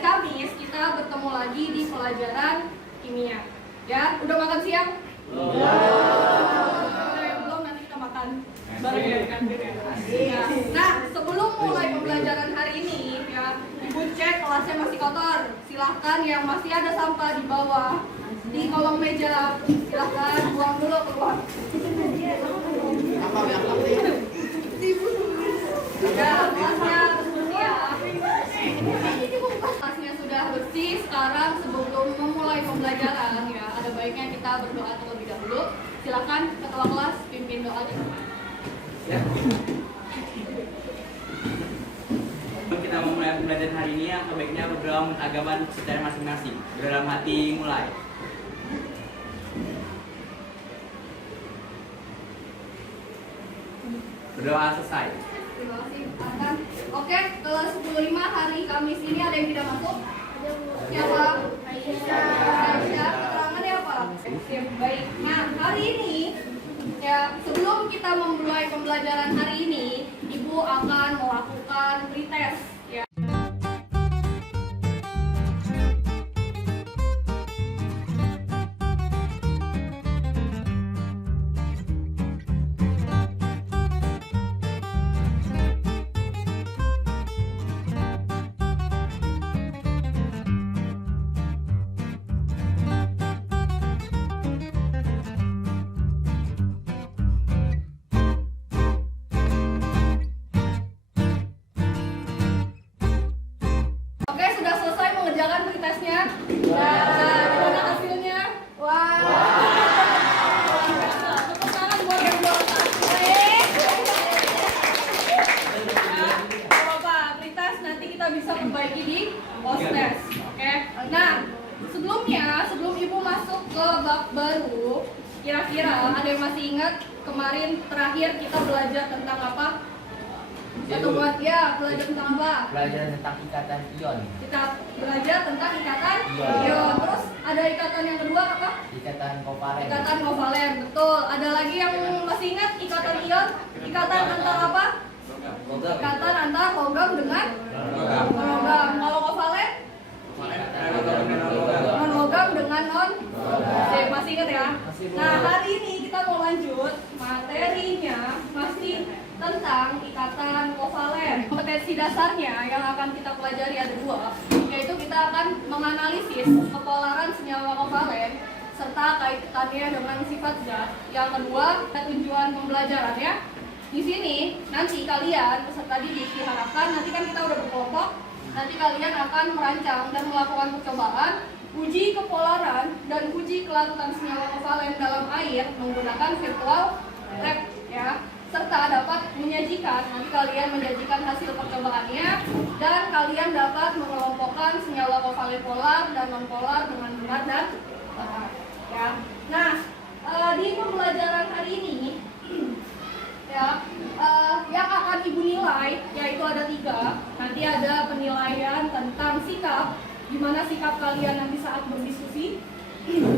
hari Kamis kita bertemu lagi di pelajaran kimia. Ya, udah makan siang? Belum, nanti kita makan bareng ya kantin ya. Nah, sebelum mulai pembelajaran hari ini ya, Ibu cek kelasnya masih kotor. Silahkan yang masih ada sampah di bawah di kolong meja, silahkan buang dulu keluar. Ya, kelasnya bersih ya. Kelasnya sudah bersih. Sekarang sebelum memulai pembelajaran ya, ada baiknya kita berdoa terlebih dahulu. Silakan ketua kelas pimpin doanya. Ya. Kita memulai pembelajaran hari ini, yang sebaiknya berdoa agama secara masing-masing. Dalam hati mulai. Berdoa selesai. Terima kasih. Oke, kelas 10.5 hari Kamis ini ada yang tidak masuk? Siapa? Aisyah. Keterangannya apa? Oke, baik. Nah, hari ini ya, sebelum kita memulai pembelajaran hari ini, Ibu akan melakukan pretest ya. Oke, sudah selesai mengerjakan pretestnya? Nah, gimana hasilnya? Wah. Tepuk tangan buat yang buat. Baik. Nah, apa pretest nanti kita bisa perbaiki di post test. Oke. Nah, sebelum Ibu masuk ke bab baru, kira-kira ada yang masih ingat kemarin terakhir kita belajar tentang apa? Atau buat ya, belajar tentang apa? Belajar tentang ikatan ion. Kita belajar tentang ikatan Ion. ion. Terus ada ikatan yang kedua apa? Ikatan kovalen. Ikatan kovalen, betul. Ada lagi yang masih ingat ikatan ion? Ikatan antar apa? Ikatan antar logam dengan logam. Kalau kovalen? Non logam dengan non logam. Masih ingat ya? Nah, hari ini kita mau lanjut materinya masih tentang ikatan kovalen. Kompetensi dasarnya yang akan kita pelajari ada dua, yaitu kita akan menganalisis kepolaran senyawa kovalen serta kaitannya dengan sifat zat. Yang kedua, tujuan pembelajarannya. Di sini nanti kalian peserta didik diharapkan, nanti kan kita udah berkelompok, nanti kalian akan merancang dan melakukan percobaan uji kepolaran dan uji kelarutan senyawa kovalen dalam air menggunakan virtual lab ya, serta dapat menyajikan, nanti kalian menyajikan hasil percobaannya dan kalian dapat mengelompokkan senyawa kovalen polar dan non polar dengan benar dan salah ya. Nah, di pembelajaran hari ini ya, yang akan Ibu nilai yaitu ada 3. Nanti ada penilaian tentang sikap, gimana sikap kalian nanti saat berdiskusi.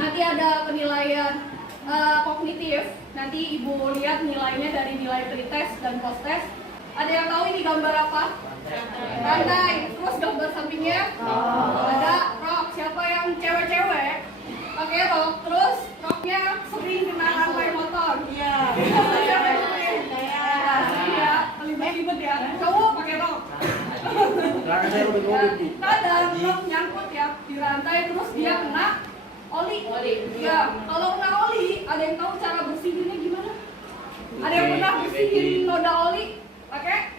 Nanti ada penilaian kognitif, nanti Ibu lihat nilainya dari nilai pretest dan post test. Ada yang tahu ini gambar apa? Rantai. Terus gambar sampingnya ada rok. Siapa yang cewek-cewek pakai rok, terus roknya sering kena rantai motor? Iya. Iya, libet-libet ya. Cowok pakai rok. Kadang rok nyangkut ya di rantai, terus dia kena oli. Ya, kalau kena oli, ada yang tahu cara bersihinnya gimana? Ada yang pernah bersihin noda oli pakai?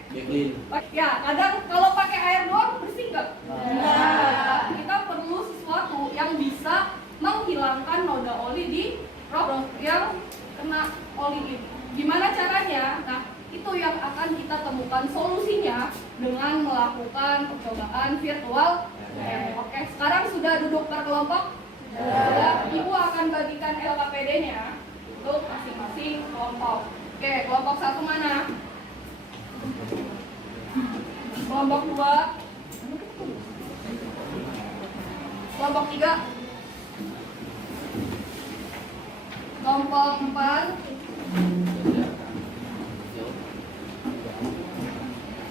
Ya, kadang kalau pakai air doang bersih nggak? Nah, kita perlu sesuatu yang bisa menghilangkan noda oli di rok yang kena oli itu. Gimana caranya? Nah, itu yang akan kita temukan solusinya dengan melakukan percobaan virtual. Oke, sekarang sudah duduk berkelompok. Ibu akan bagikan LKPD-nya untuk masing-masing kelompok. Oke, kelompok 1 mana? Kelompok 2. Kelompok 3. Kelompok 4.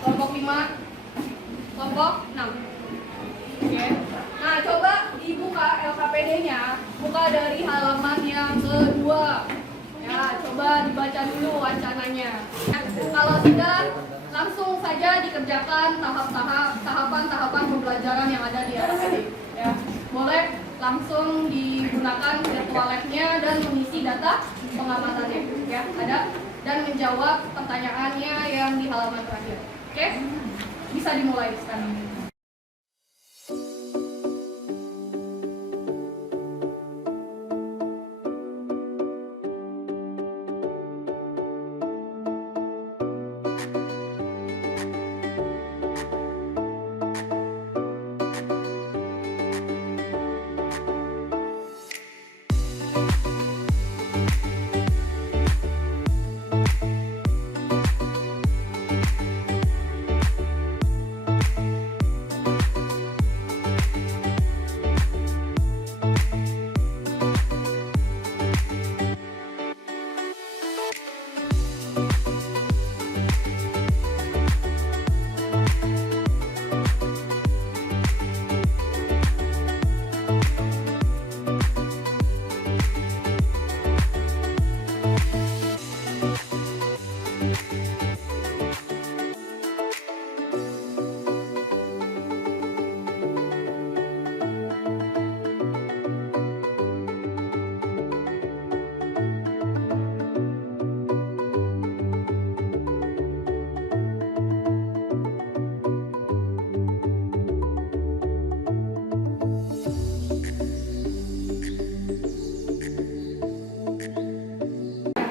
Kelompok 5. Kelompok 6. Oke. Nah, coba dibuka LKPD-nya, buka dari halaman yang kedua. Ya, coba dibaca dulu wacananya. Kalau sudah, langsung saja dikerjakan tahapan-tahapan pembelajaran yang ada di LKPD. Ya, boleh langsung digunakan virtual lab-nya dan mengisi data pengamatannya. Ya, ada dan menjawab pertanyaannya yang di halaman terakhir. Oke, bisa dimulai sekarang.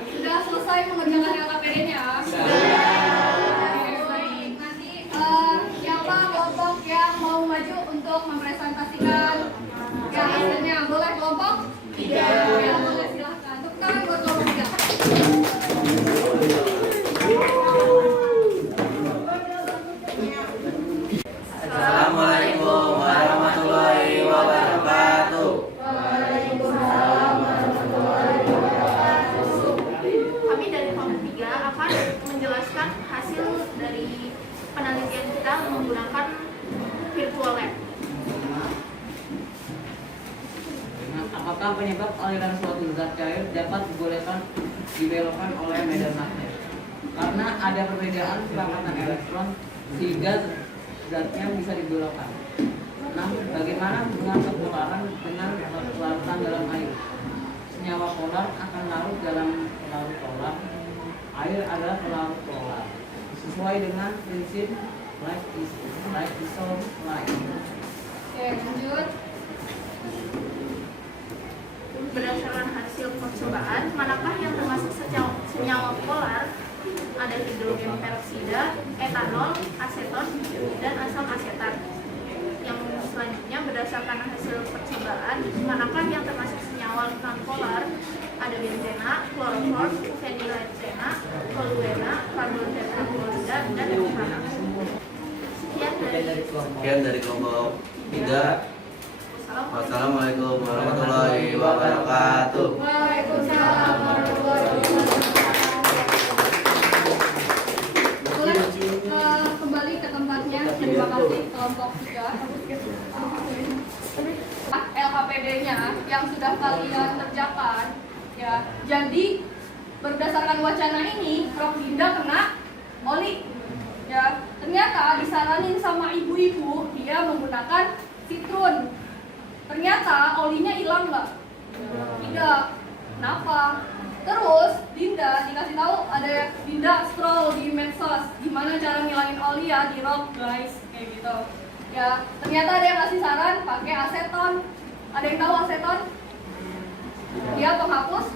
Sudah selesai mengerjakan LKPD-nya? Baik. Nanti siapa kelompok yang mau maju untuk mempresentasikan ya hasilnya? Boleh kelompok? 3. Ya, boleh silahkan. Tepuk tangan buat kelompok 3. Assalamualaikum warahmatullahi wabarakatuh. Kami dari kelompok 3 akan menjelaskan hasil dari penelitian kita menggunakan virtual lab. Apakah penyebab aliran suatu zat cair dapat dibelokkan oleh medan magnet? Karena ada perbedaan kecepatan elektron sehingga zatnya bisa dibelokkan. Nah, bagaimana hubungan kepolaran dengan larutan dalam air? Senyawa polar akan larut dalam pelarut polar. Air adalah pelarut polar. Sesuai dengan prinsip like dissolve like. Oke, lanjut. Berdasarkan hasil percobaan, manakah yang termasuk senyawa polar? Ada hidrogen peroksida, etanol, aseton, dan asam asetat. Yang selanjutnya, berdasarkan hasil percobaan, manakah yang termasuk senyawa non-polar? Ada benzena, kloroform, feniletsena, toluena, karbon tetraklorida, dan propana. Sekian dari kelompok 3. Wassalamualaikum warahmatullahi wabarakatuh. Waalaikumsalam warahmatullahi wabarakatuh. Boleh kembali ke tempatnya. Terima kasih kelompok 3. LKPD-nya yang sudah kalian kerjakan ya. Jadi berdasarkan wacana ini, Prof Dinda kena oli. Ya, ternyata disaranin sama ibu-ibu dia menggunakan sitrun. Ternyata olinya hilang nggak? Tidak. Kenapa? Terus Dinda dikasih tahu ada Dinda scroll di medsos gimana cara ngilangin oli ya di rock guys kayak gitu. Ya, ternyata ada yang kasih saran pakai aseton. Ada yang tahu aseton? Dia penghapus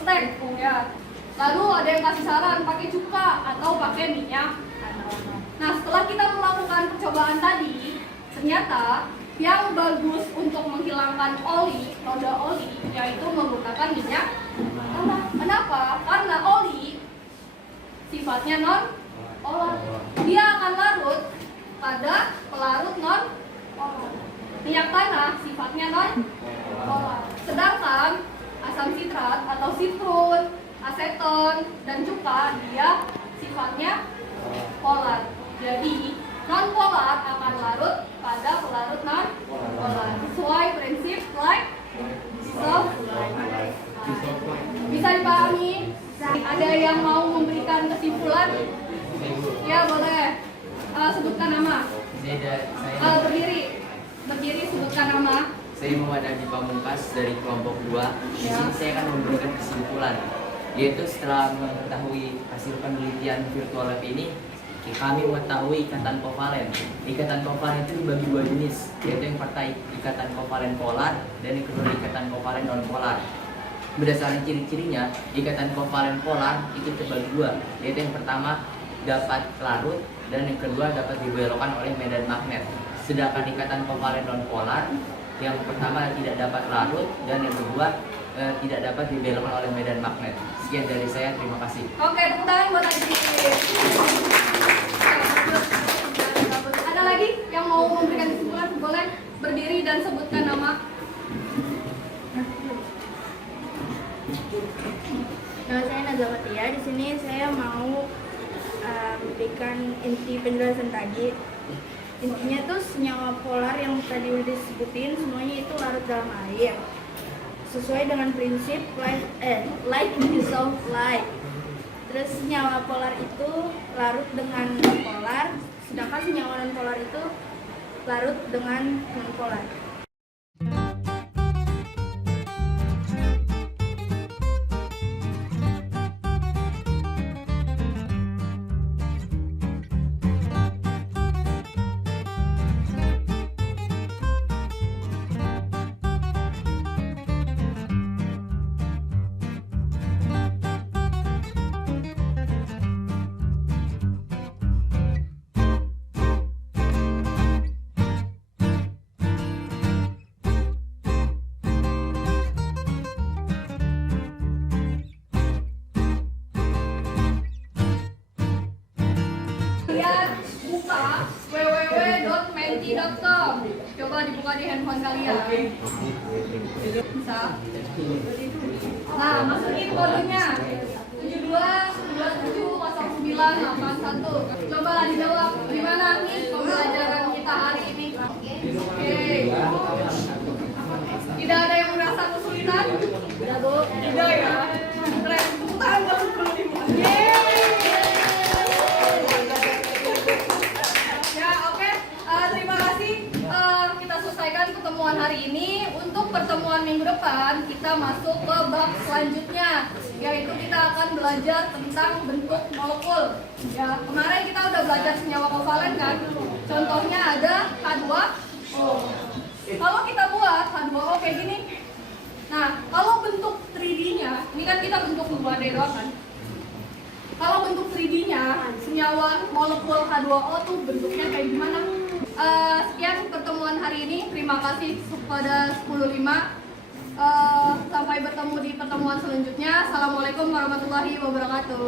stek ya. Lalu ada yang kasih saran pakai cuka atau pakai minyak. Nah, setelah kita melakukan percobaan tadi, ternyata yang bagus untuk menghilangkan oli, noda oli, yaitu menggunakan minyak tanah. Kenapa? Karena oli sifatnya non-polar. Dia akan larut pada pelarut non-polar. Minyak tanah sifatnya non-polar. Sedangkan asam sitrat atau sitrun, aseton, dan cuka dia sifatnya polar. Jadi non-polar akan larut pada pelarut larut non polar sesuai prinsip like dissolve. Bisa dipahami? Ada yang mau memberikan kesimpulan? Ya boleh. Sebutkan nama. Saya Berdiri sebutkan nama. Muhammad Adi Pamungkas dari kelompok 2. Di sini saya akan memberikan kesimpulan, yaitu setelah mengetahui hasil penelitian virtual lab ini, kami mengetahui ikatan kovalen. Ikatan kovalen itu dibagi dua jenis, yaitu yang pertama ikatan kovalen polar dan yang kedua ikatan kovalen non polar. Berdasarkan ciri-cirinya, ikatan kovalen polar itu terbagi dua, yaitu yang pertama dapat larut dan yang kedua dapat dibelokkan oleh medan magnet. Sedangkan ikatan kovalen non polar, yang pertama tidak dapat larut dan yang kedua tidak dapat dibelokkan oleh medan magnet. Sekian dari saya, terima kasih. Oke, tepuk tangan buat Adi. Ada lagi yang mau memberikan kesimpulan? Boleh berdiri dan sebutkan nama. Nama saya Nazwa Fatia. Di sini saya mau memberikan inti penjelasan tadi. Intinya tuh senyawa polar yang tadi udah disebutin semuanya itu larut dalam air. Sesuai dengan prinsip light dissolve light. Terus senyawa polar itu larut dengan polar, sedangkan senyawa non polar itu larut dengan non polar. Kalian buka www.menti.com. Coba dibuka di handphone kalian. Bisa. Nah, masukin kodenya 72270981. Coba dijawab gimana nih pembelajaran kita hari ini. Oke. Tidak ada yang merasa kesulitan? Tidak, Bu. Tidak ya. Keren. Tepuk tangan buat 10.000. Ya, oke. Terima kasih. Kita selesaikan pertemuan hari ini. Untuk pertemuan minggu depan, kita masuk ke bab selanjutnya, yaitu kita akan belajar tentang bentuk molekul. Ya, kemarin kita udah belajar senyawa kovalen kan. Contohnya ada H2O. Kalau kita buat H2O kayak gini. Nah, kalau bentuk 3D-nya, ini kan kita bentuk 2D doang kan. Kalau bentuk 3D-nya, senyawa molekul H2O tuh bentuknya kayak gimana? Sekian pertemuan hari ini. Terima kasih kepada 10.5. Sampai bertemu di pertemuan selanjutnya. Assalamualaikum warahmatullahi wabarakatuh.